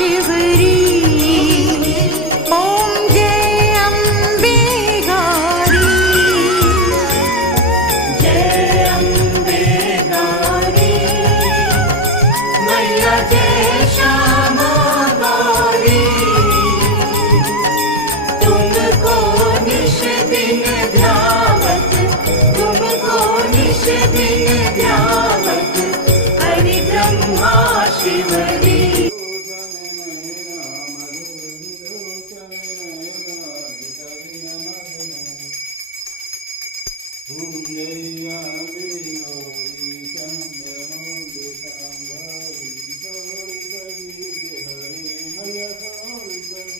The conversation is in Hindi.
शिवरी ओम जय अम्बे गौरी जय अम्बे गौरी मैया जय श्यामा गौरी तुमको निश दिन ध्यावत तुमको निश दिन Dhyavat Hari Brahma Shivri Om Jaya Gori Chandra